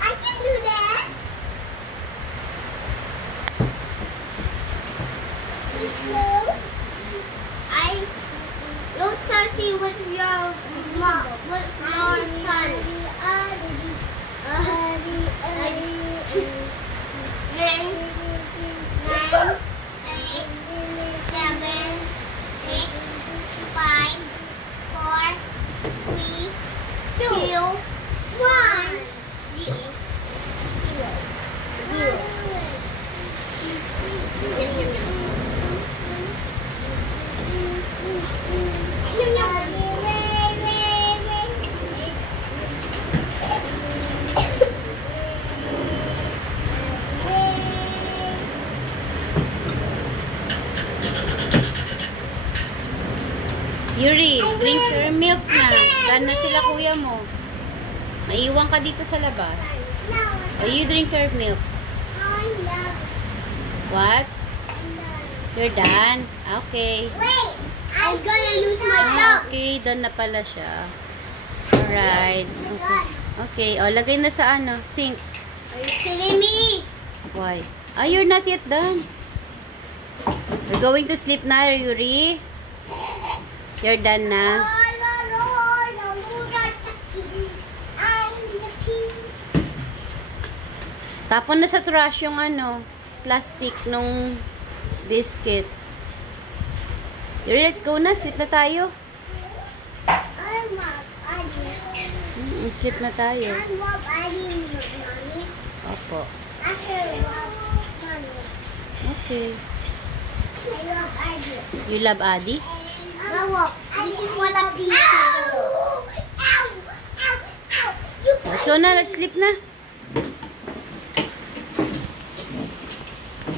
I can do that. I don't touch it with your mom, with your son. 9, 8, 7, 6, 5, 4, 3, 2, 1. Zero. Yuri, drink your milk na. Daan na sila kuya mo. Maiwan ka dito sa labas. Oh, you drink your milk. What? You're done? Okay. Wait! I'm gonna lose my thumb. Okay, done na pala siya. Alright. Okay. Okay, o, lagay na sa ano, sink. Are you kidding me? Why? Ah, you're not yet done. We're going to sleep na, Yuri. You're done na. Tapon na sa trash yung ano, plastic nung biscuit. Yuri, let's go na. Sleep na tayo. Sleep na tayo. Opo. Okay. You love Adi? No, this is what I'm Let's go na. Let's sleep na.